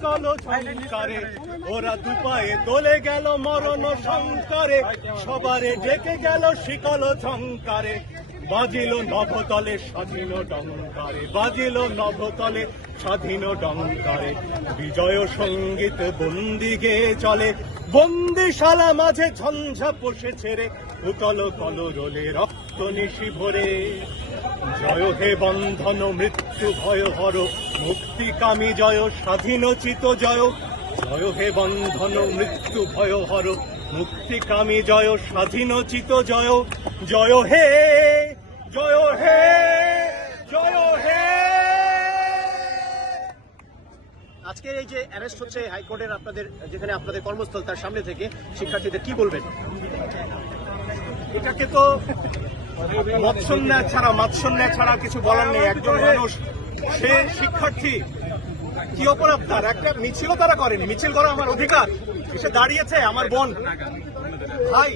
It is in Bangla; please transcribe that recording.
শিকল ঝঙ্কারে ওরা দুপায়ে দোলে গেল মরণ শঙ্কারে সবারে ডেকে গেল শিকল ঝঙ্কারে বাজিল নভতলে স্বাধীন ডঙ্কারে বাজিল নভতলে স্বাধীন ডঙ্কারে বিজয় সংগীত বন্দি গেয়ে চলে। বন্দিশালা মাঝে ঝঞ্ঝা পোষে ছেড়ে উতল কল রোলে রক্ত নিশি ভরে। জয় হে বন্ধন মৃত্যু ভয় হর মুক্তিকামী জয় স্বাধীনচিত জয়। জয় হে বন্ধন মৃত্যু ভয় হর মুক্তিকামী জয় স্বাধীনচিত জয়। জয় হে জয় হে জয় হে আজকের এই যে অ্যারেস্ট হচ্ছে হাইকোর্টের আপনাদের যেখানে আপনাদের কর্মস্থল তার সামনে থেকে শিক্ষার্থীদের কি বলবেন? এটাকে তো মৎসন্যা ছাড়া মাৎসন্যা ছাড়া কিছু বলার নেই। একজন মানুষ, সে শিক্ষার্থী, কি অপরাধ তার? একটা মিছিলও তারা করেনি। মিছিল করা আমার অধিকার। সে দাঁড়িয়েছে আমার বোন। ভাই